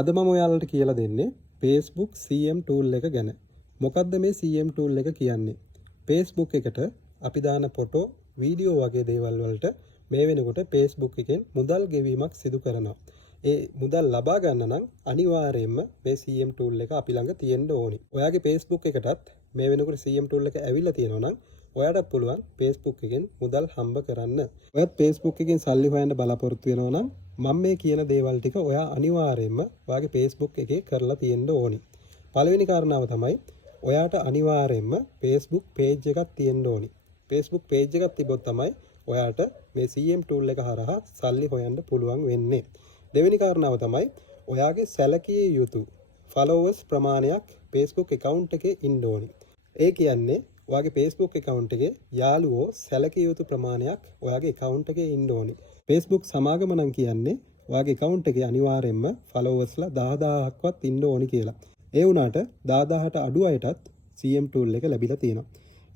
අද මම ඔයාලට කියලා දෙන්නේ Facebook CM tool එක ගැන. මොකක්ද මේ CM tool එක කියන්නේ? Facebook එකට අපි දාන ෆොටෝ, වීඩියෝ වගේ දේවල් වලට මේ වෙනකොට Facebook එකෙන් මුදල් ගෙවීමක් සිදු කරනවා. ඒ මුදල් ලබා ගන්න නම් අනිවාර්යයෙන්ම මේ CM tool එක අපි ළඟ තියෙන්න ඕනි. ඔයාගේ Facebook එකටත් මේ වෙනකොට CM tool එක ඇවිල්ලා තියෙනවා නම් ඔයාට පුළුවන් Facebook එකෙන් මුදල් හම්බ කරන්න. ඔයත් Facebook එකෙන් සල්ලි හොයන්න බලාපොරොත්තු වෙනවා නම් මම මේ කියන දේවල් ටික ඔයා අනිවාර්යයෙන්ම ඔයාගේ Facebook එකේ කරලා තියෙන්න ඕනි. පළවෙනි කාරණාව තමයි ඔයාට අනිවාර්යයෙන්ම Facebook page එකක් තියෙන්න ඕනි. Facebook page එකක් තිබොත් තමයි ඔයාට මේ CM tool එක හරහා සල්ලි හොයන්න පුළුවන් වෙන්නේ. දෙවෙනි කාරණාව තමයි ඔයාගේ සැලකිය යුතු followers ප්‍රමාණයක් Facebook account එකේ ඉන්න ඕනි. ඒ කියන්නේ ඔයාගේ Facebook account එකේ යාළුවෝ සැලකිය යුතු ප්‍රමාණයක් ඔයාගේ account එකේ ඉන්න ඕනි. Facebook සමාගම නම් කියන්නේ ඔයාගේ account එකේ අනිවාර්යයෙන්ම followersලා 10000ක්වත් ඉන්න ඕනි කියලා. ඒ වුණාට 10000ට අඩු අයටත් CM tool එක ලැබිලා තියෙනවා.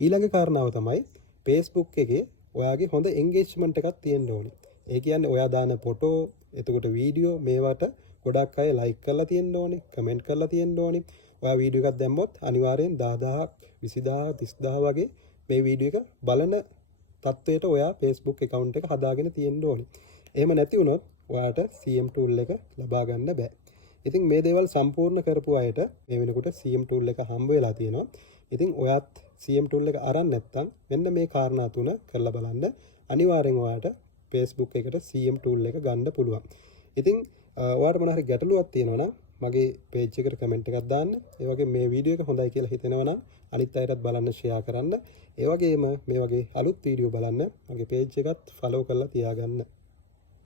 ඊළඟ කාරණාව තමයි Facebook එකේ ඔයාගේ හොඳ engagement එකක් තියෙන්න ඕනි. ඒ කියන්නේ ඔයා දාන ෆොටෝ, එතකොට වීඩියෝ මේවට ගොඩක් අය like කරලා තියෙන්න ඕනි, comment කරලා තියෙන්න ඕනි. ඔයා වීඩියෝ එකක් දැම්මොත් අනිවාර්යෙන් 10000ක් 20000 30000 වගේ මේ වීඩියෝ එක බලන තත්වයට ඔයා Facebook account එක හදාගෙන තියෙන්න ඕනි. එහෙම නැති වුණොත් ඔයාට CM tool එක ලබා ගන්න බෑ. ඉතින් මේ දේවල් සම්පූර්ණ කරපු අයට මේ වෙනකොට CM tool එක හම්බ වෙලා තියෙනවා. ඉතින් ඔයත් CM tool එක අරන් නැත්නම් මෙන්න මේ කාරණා තුන කරලා බලන්න. අනිවාර්යෙන් ඔයාට Facebook එකට CM tool එක ගන්න පුළුවන්. ඉතින් ඔයාට මොන හරි ගැටලුවක් තියෙනවා නම් මගේ page එකට comment එකක් දාන්න. ඒ වගේම මේ වීඩියෝ එක හොඳයි කියලා හිතෙනවා නම් අනිත් අයටත් බලන්න share කරන්න. ඒ වගේම මේ වගේ අලුත් වීඩියෝ බලන්න මගේ page එකත් follow කරලා තියාගන්න.